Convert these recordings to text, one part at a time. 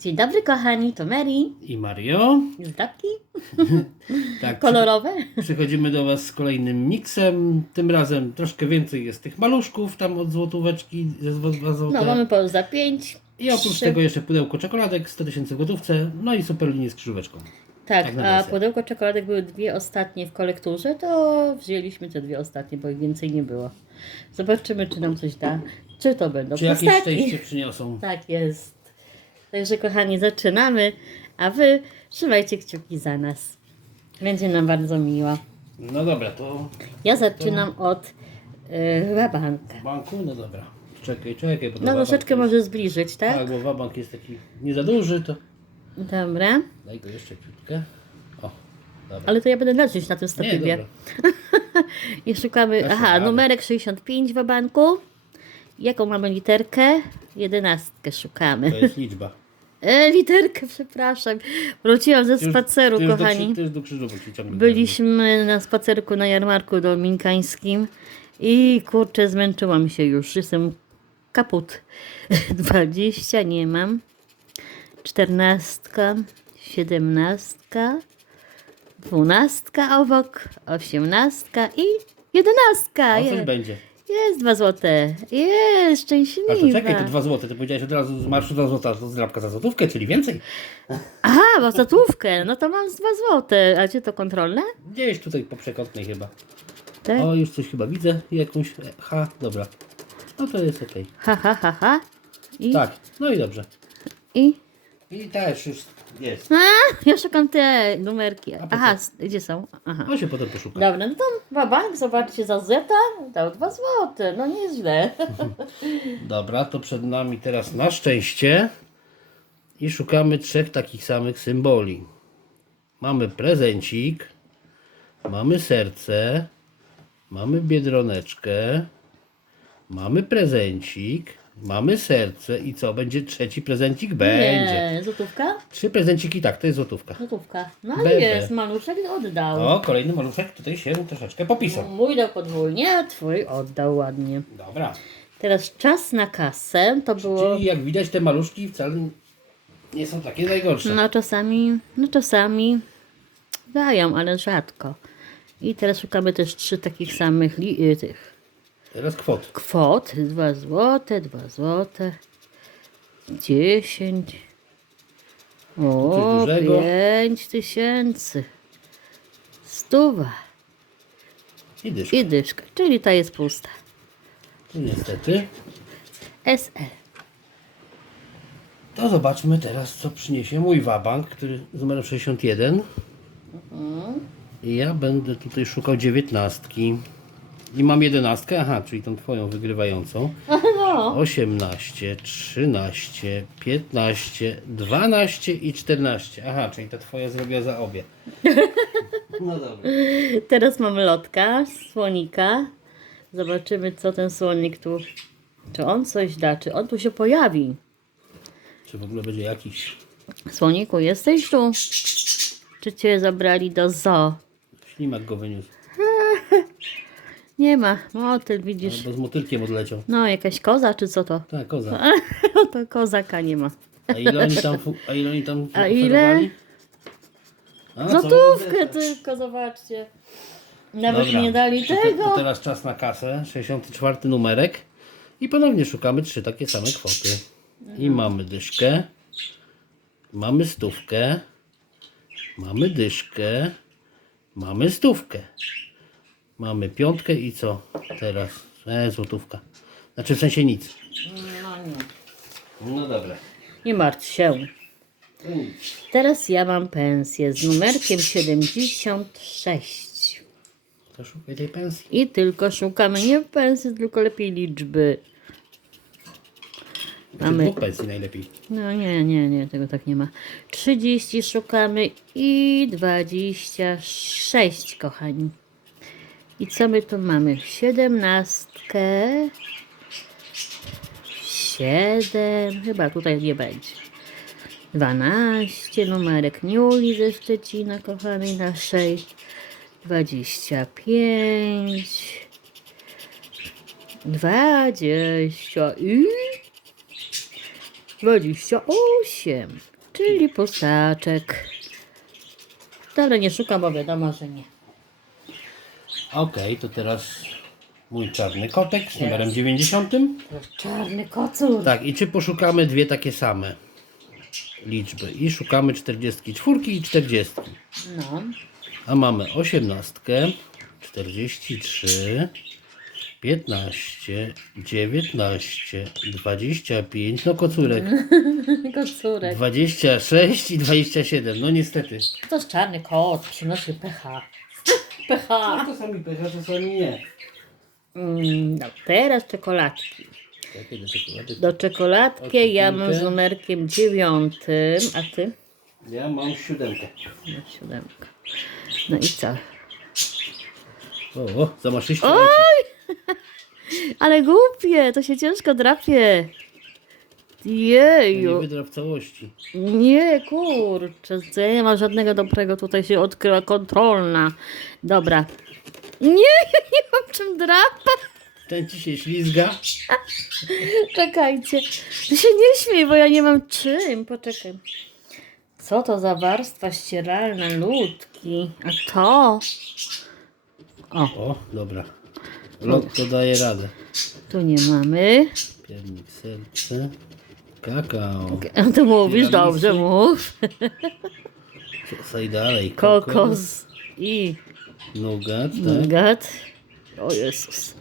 Dzień dobry kochani, to Mary. i Mario. Zdobki Tak, kolorowe. przychodzimy do Was z kolejnym miksem. Tym razem troszkę więcej jest tych maluszków tam od złotóweczki, ze złote. No mamy po za 5. I oprócz tego jeszcze pudełko czekoladek 100 tysięcy gotówce, no i super linię z krzyżóweczką. Tak, Tak a pudełko czekoladek były dwie ostatnie w kolekturze, to wzięliśmy te dwie ostatnie, bo ich więcej nie było. Zobaczymy, czy nam coś da. Czy to będą Czy jakieś szczęście przyniosą? Tak jest. Także kochani, zaczynamy, a wy trzymajcie kciuki za nas. Będzie nam bardzo miło. No dobra, to Ja zaczynam od yy, wabanka. banku? No dobra. Czekaj, czekaj, bo to No wabank troszeczkę jest- może zbliżyć, tak? Tak, bo wabank jest taki nie za duży, to Dobra. daj go jeszcze ciutkę. O, dobra. Ale to ja będę leżeć na tym Nie, statywie. dobra. I szukamy. Dasz Aha, radę. numerek 65 w banku. Jaką mamy literkę? Jedenastkę szukamy. To jest liczba. E, literkę, przepraszam. Wróciłam ze spaceru, do kochani. krzy- do ciągnie. Byliśmy na spacerku na jarmarku dominikańskim i kurczę, zmęczyłam się już. Jestem kaput. 20 nie mam. 14, 17, 12 obok, 18 i 11. O, coś będzie. Jest dwa złote. Jest A szczęśliwa. to czekaj, to dwa złote. Ty powiedziałeś od razu z marszu dwa złota, to zdrabka za złotówkę, czyli więcej. Aha, ma złotówkę. No to mam z dwa złote. A gdzie to kontrolne? Gdzieś tutaj po przekątnej chyba. Tak. O, już coś chyba widzę. Jakąś. Ha, dobra. No to jest okej. Ha, ha, ha, ha. I, Tak, no i dobrze. i I też już jest. A, ja szukam te numerki. po Aha, s- gdzie są? Aha. No się potem poszuka. Dobra, no to wabank, zobaczcie, za zeta dał dwa złote. No nieźle. Dobra, to przed nami teraz na szczęście. I szukamy trzech takich samych symboli. Mamy prezencik. Mamy serce. Mamy biedroneczkę. Mamy prezencik. Mamy serce. I co? Będzie trzeci prezencik? Będzie. Nie, złotówka? Trzy prezenciki, tak, to jest złotówka. Złotówka. No Bebe. jest, maluszek oddał. O, kolejny maluszek tutaj się troszeczkę popisał. Mój dał podwójnie, a twój oddał ładnie. Dobra. Teraz czas na kasę, to było... Czyli jak widać te maluszki wcale nie są takie najgorsze. No czasami, no czasami dają, ale rzadko. I teraz szukamy też trzy takich samych li, y, tych Teraz kwot. kwot. Dwa złote, dwa złote, dziesięć. O, coś dużego. pięć tysięcy. Stuwa I dyszka. i dyszka, czyli ta jest pusta. Niestety. SL. To zobaczmy teraz, co przyniesie mój wabank, który z numerem 61. I ja będę tutaj szukał dziewiętnastki. I mam jedenastkę, aha, czyli tą twoją wygrywającą. No, 18, 13, 15, 12 i 14. Aha, czyli ta twoja zrobiła za obie. No dobra. teraz mam lotka, słonika. Zobaczymy, co ten słonik tu. Czy on coś da, czy on tu się pojawi. Czy w ogóle będzie jakiś Słoniku, jesteś tu? Czy cię zabrali do zoo? ślimak go wyniósł? Nie ma. Motyl, widzisz. Z motylkiem odleciał. No, jakaś koza, czy co to? Tak, koza. No to kozaka nie ma. A ile oni tam, fu- a ile oni tam A ile? oferowali? A, co Złotówkę wy- tylko, zobaczcie. Nawet Dobra. nie dali To- To tego. teraz czas na kasę. 64 numerek. I ponownie szukamy trzy takie same kwoty. I mamy dyszkę. Mamy stówkę. Mamy dyszkę. Mamy stówkę. Mamy piątkę i co teraz? E, złotówka. Znaczy w sensie nic. No nie. No dobra. Nie martw się. Teraz ja mam pensję z numerkiem 76. To szukaj tej pensji. I tylko szukamy nie pensji, tylko lepiej liczby. Mamy. Mamy- Dwóch pensji najlepiej. No nie, nie, nie, tego tak nie ma. 30 szukamy i 26, kochani. I co my tu mamy? 17. 7. Chyba tutaj nie będzie. 12. Numerek Niuli ze Szczecina, kochanej naszej. 25. 20 i 28, czyli pustaczek. Wcale nie szukam, bo wiadomo, że nie. Okej, to teraz mój czarny kotek z numerem 90. To jest czarny kocur. Tak, i czy poszukamy dwie takie same liczby? I szukamy 44 i 40. No, A mamy 18, 43, 15, 19, 25, no kocurek, kocurek. 26 i 27. No niestety. To jest czarny kot, przynosi pecha. Pecha. Czasami pecha, czasami nie. Mm, no, teraz czekoladki. Jakie do czekolady? Do czekoladki ja mam z numerkiem dziewiątym, a ty? Ja mam siódemkę. No, siódemka. No i co? O, o zamaszyście. Oj! Ale głupie, to się ciężko drapie. Nie Jeju. wydra w całości. Nie, kurczę, co ja nie ma żadnego dobrego, tutaj się odkryła kontrolna. Dobra. Nie, nie mam czym drapać. Ten ci się ślizga. Czekajcie. Ty się nie śmiej, bo ja nie mam czym. Poczekaj. Co to za warstwa ścieralna ludki? A to? O, O, dobra. Lot to daje radę. tu nie mamy. Piernik, serce, kakao. A to mówisz, Tiramisu. dobrze mów. Przesaj dalej. Kokos i Nugat, tak? nugat. O Jezus.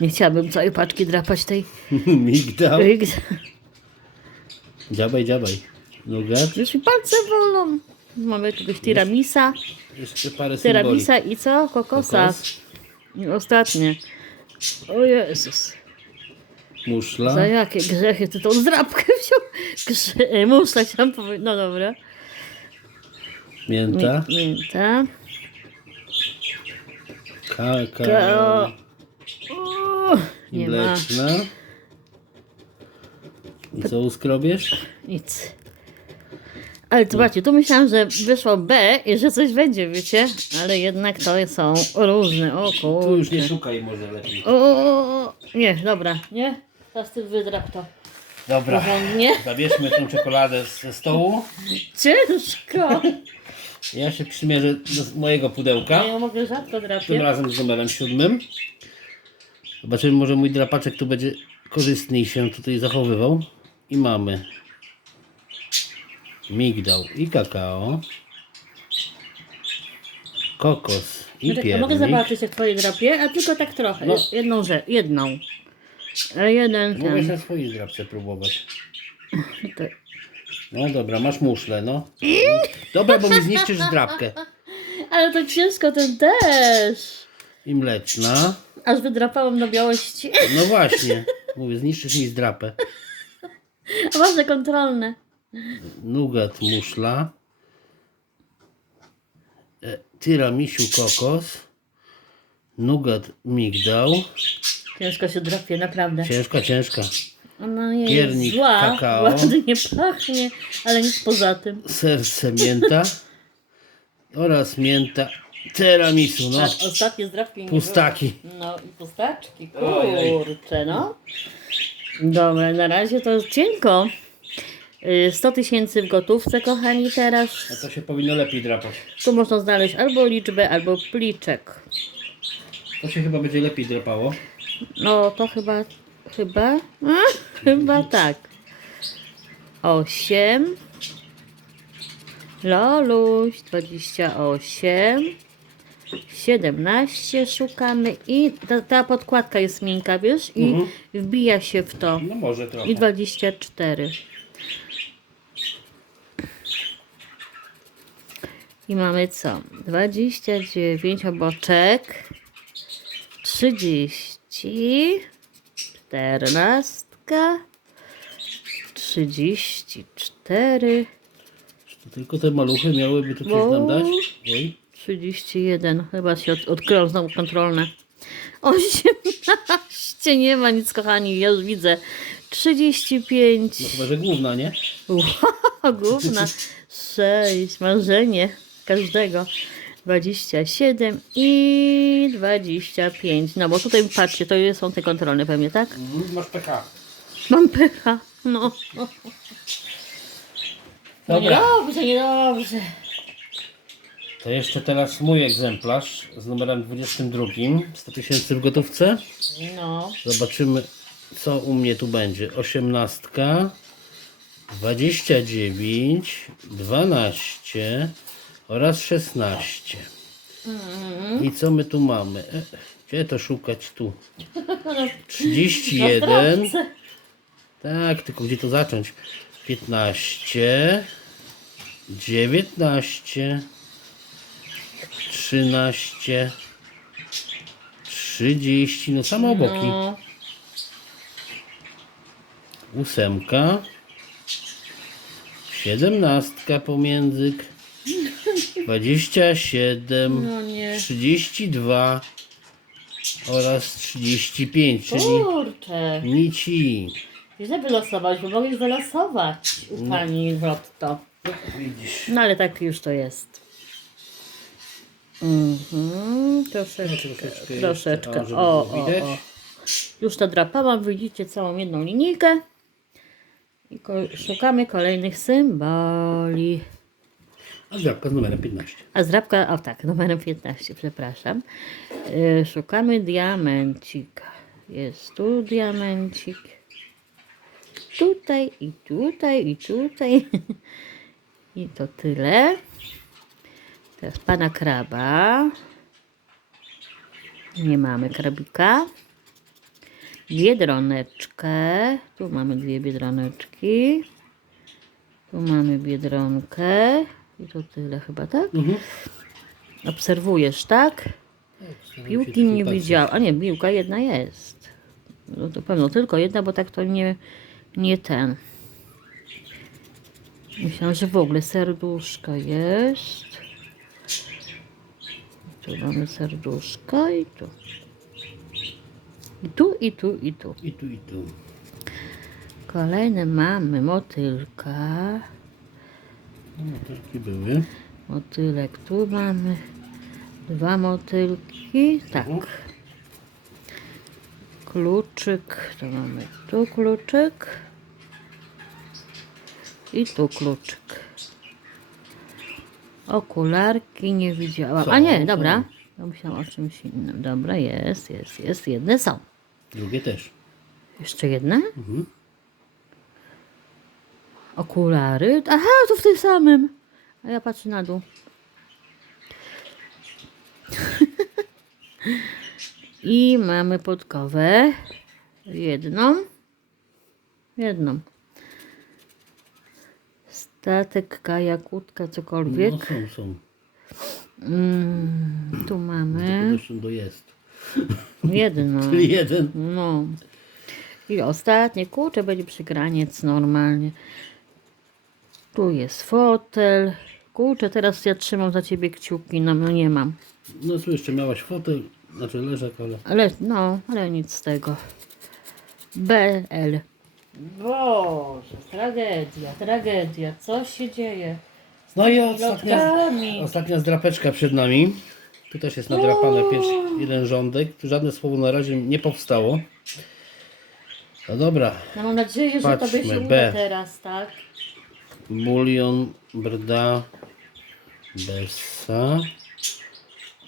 Nie chciałabym całej paczki drapać tej. Migdał. Dziabaj, dziabaj. Nugat. Już mi palce bolą. Mamy jakiegoś tiramisa. Jeszcze parę symboli. Tiramisa i co? Kokosa. Kokos, I ostatnie. O Jezus. Muszla. Za jakie grzechy ty tą zdrabkę wziął? Grze... Muszę chciałam powiedzieć. No dobra. Mięta. Mi- Mięta. Kakao. Ko... O, I nie ma mleczna. I co uskrobiesz? nic. Ale zobaczcie, tu myślałam, że wyszło B i że coś będzie, wiecie? Ale jednak to są różne. O Tu już nie kurczę. szukaj może lepiej. O, o, o, nie, dobra, nie? Teraz ty wydrap to Dobra. porządnie. Zabierzmy tą czekoladę ze stołu. Ciężko. Ja się przymierzę do mojego pudełka. Ja mogę rzadko Tym drapię. razem z numerem siódmym. Zobaczymy, może mój drapaczek tu będzie korzystniej się tutaj zachowywał. I mamy migdał i kakao, kokos i Ja piernik. mogę zobaczyć jak twoje drapie, a tylko tak trochę. No. Jedną rzecz, jedną. Ale jeden Mogę ten. na swojej drapce próbować. To- No dobra, masz muszlę, no. Dobra, bo mi zniszczysz drapkę. Ale to ciężko ten też. I mleczna. Aż wydrapałam na białości. No właśnie. Mówię, zniszczysz mi zdrapę. A ważne kontrolne. Nugat muszla. E, Tiramisu kokos. Nugat migdał. Ciężko się drapie, naprawdę. Ciężka, ciężka. Ona nie Piernik jest zła, kakao. ładnie pachnie, ale nic poza tym. Serce mięta. Oraz mięta tiramisu. No. Tak, ostatnie zdrapki nie Pustaki. No i pustaczki, kurczę no. Dobra, na razie to jest cienko. Y, 100 tysięcy w gotówce, kochani, teraz. A to się powinno lepiej drapać. Tu można znaleźć albo liczbę, albo pliczek. To się chyba będzie lepiej drapało. No to chyba, chyba, a, chyba tak. Osiem. Loluś, 28. 17 szukamy i ta, ta podkładka jest miękka, wiesz? I Mhm. wbija się w to. No może trochę. I 24. I mamy co? 29 oboczek. 30. 14. 34. To tylko te maluchy miałyby tu coś nam dać. Oj. 31. Chyba się od, odkryłam znowu kontrolne. 18. Nie ma nic, kochani. Ja już widzę. 35. No chyba, że główna, nie? Wow, główna. 6. Marzenie każdego. 27 i 25. No bo tutaj patrzcie, to są te kontrolne pewnie, tak? Mhm, Masz PH. Mam pecha. No. No Dobra, niedobrze, niedobrze. to jeszcze teraz mój egzemplarz z numerem 22. 100 tysięcy w gotówce. No. Zobaczymy, co u mnie tu będzie. 18, 29, 12 oraz 16. I co my tu mamy? E, Gdzie to szukać tu? 31. Tak, tylko gdzie to zacząć? 15, 19, 13, 30. No same oboki. No. ósemka, siedemnastka pomiędzy, dwadzieścia siedem, No nie. trzydzieści dwa oraz trzydzieści pięć, czyli Kurczę. nici. Źle wylosować, bo mogę wylosować u pani Rotto. Widzisz. No ale tak już to jest. Mhm, troszeczkę, Troszeczkę troszeczkę. o, żeby O, było o, widać. o. Już to drapałam, widzicie całą jedną linijkę. I ko szukamy kolejnych symboli. A zdrabka z numerem 15. A zdrabka, o tak, numerem 15, przepraszam. Yy, szukamy diamencika. Jest tu diamencik. Tutaj i tutaj i tutaj. I to tyle. Teraz pana kraba. Nie mamy krabika. Biedroneczkę. Tu mamy dwie biedroneczki. Tu mamy biedronkę. I to tyle chyba, tak? Mhm. Obserwujesz, tak? Piłki nie widział. A nie, piłka jedna jest. No to pewno tylko jedna, bo tak to nie, nie ten. Myślałam, że w ogóle serduszka jest. Tu mamy serduszka i tu. I tu, i tu, i tu. I tu, i tu. Kolejne mamy motylka. Takie były. Motylek tu mamy. Dwa motylki. Tak. Kluczyk. To mamy tu kluczyk. I tu kluczyk. Okularki nie widziałam. A nie, dobra. Ja myślałam o czymś innym. Dobra, jest, jest, jest. Jedne są. Drugie też. Jeszcze jedne? Mhm. Okulary? Aha, to w tym samym. A ja patrzę na dół. I mamy podkowę. Jedną. Jedną. Statek, kajak, łódka, No cokolwiek. są, są. Mm, tu To mamy do jest. jedną. Czyli jeden. No. I ostatnie, kurczę, będzie przygraniec normalnie. Tu jest fotel. Kurczę, teraz ja trzymam za ciebie kciuki, no, no nie mam. No tu jeszcze miałaś fotel, znaczy leżak, ale... Ale, no, ale nic z tego. BL. Boże, tragedia, tragedia, co się dzieje? No i ostatnia, Lotkami. ostatnia zdrapeczka przed nami. Tu też jest nadrapany pierwszy jeden rządek. Tu żadne słowo na razie nie powstało. No dobra. No mam nadzieję, że Patrzmy, tobie się uda B. teraz, tak? Bulion, brda, bessa.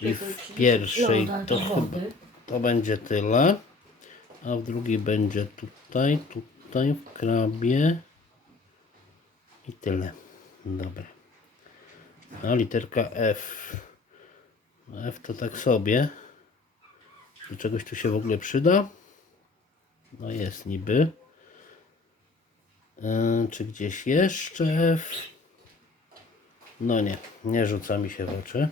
I w pierwszej to chyba to będzie tyle. A w drugiej będzie tutaj, tutaj, w krabie. I tyle. Dobra. A literka F. No F to tak sobie. Do czegoś tu się w ogóle przyda? No jest niby. E, czy gdzieś jeszcze? No nie, nie rzuca mi się w oczy.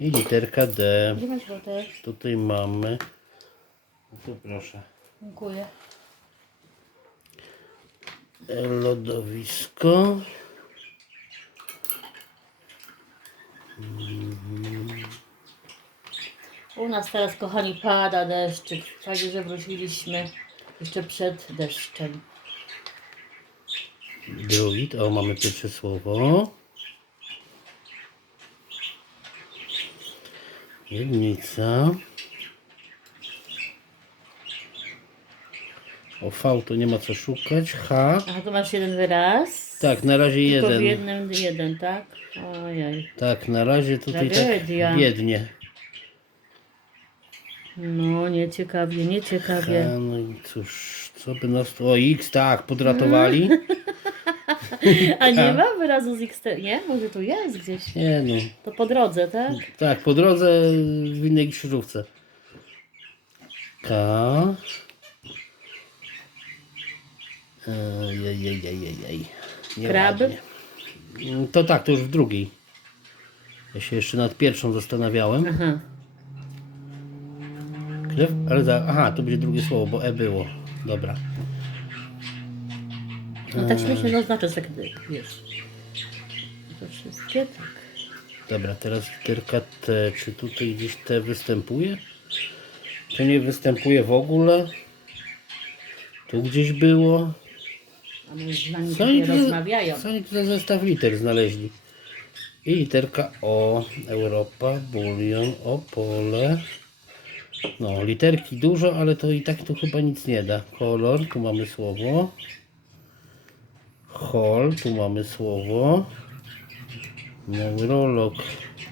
I literka D. Gdzie masz wodę? Tutaj mamy. No tu proszę. Dziękuję. Lodowisko. U nas teraz, kochani, pada deszczyk. Fajnie, że wróciliśmy jeszcze przed deszczem. Druid. O, mamy pierwsze słowo. Jednica. O V to nie ma co szukać. H. A tu masz jeden wyraz. Tak, na razie Tylko w jeden. jednym jeden, tak? Ojej. Tak, na razie tutaj Tragedia. tak biednie. No, nieciekawie, nieciekawie. A, no i cóż, co by nas tu... O, X, tak, podratowali. A nie ma wyrazu z XT, nie? Może tu jest gdzieś. Nie no, To po drodze, tak? tak, po drodze w innej krzyżówce. K. Ejejejejej. Kraby? To tak, to już w drugiej. Ja się jeszcze nad pierwszą zastanawiałem. Aha. Krew? Ale za... Aha, to będzie drugie słowo, bo E było. Dobra. No tak śmiesznie znaczy, tak wiesz. To wszystkie tak. Dobra, teraz literka T. Czy tutaj gdzieś T występuje? To nie występuje w ogóle. Tu gdzieś było. A my z nami Co oni tutaj tu, rozmawiają. co oni tu za zestaw liter znaleźli? I literka O. Europa, bulion, Opole. No, literki dużo, ale to i tak tu chyba nic nie da. Kolor, tu mamy słowo. Hol, tu mamy słowo. Neurolog,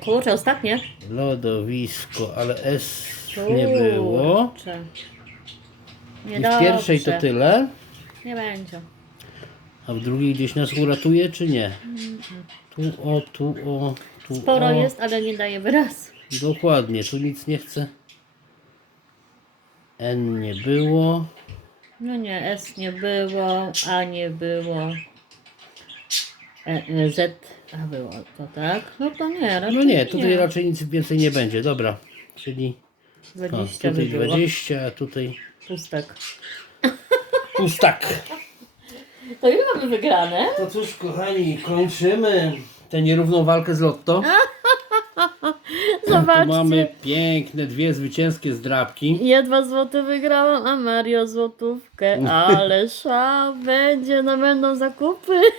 Kurczę, ostatnie. lodowisko, ale S nie było. Kurczę. I w pierwszej to tyle. Nie będzie. A w drugiej gdzieś nas uratuje, czy nie? Tu o, tu o, tu Sporo o. jest, ale nie daje wyraz. Dokładnie, tu nic nie chce. N nie było. No nie, S nie było, A nie było. E, e, Z, A było, to tak? No to nie, raczej No nie, tutaj raczej nic więcej nie będzie. Dobra, czyli o, 20 by tutaj było. 20, a tutaj Pustek. pustak. To ile mamy wygrane? To cóż, kochani, kończymy tę nierówną walkę z Lotto. Tu Zobaczcie. mamy piękne dwie zwycięskie zdrabki. Ja dwa złote wygrałam, a Mario złotówkę. Ale szał będzie, no będą zakupy.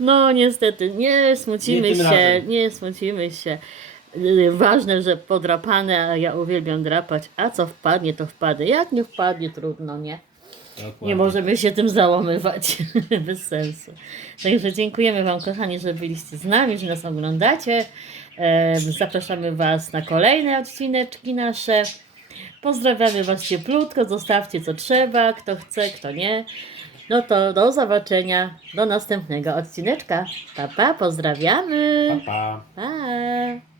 No niestety, nie smucimy Nie tym się, razem. nie smucimy się. Ważne, że podrapane, a ja uwielbiam drapać. A co wpadnie, to wpadnie. Jak nie wpadnie, trudno, nie? Nie możemy się tym załamywać. Bez sensu. Także dziękujemy Wam, kochani, że byliście z nami, że nas oglądacie. Zapraszamy Was na kolejne odcineczki nasze. Pozdrawiamy Was cieplutko, zostawcie co trzeba, kto chce, kto nie. No to do zobaczenia, do następnego odcineczka. Pa, pa, pozdrawiamy. Pa, pa. Pa.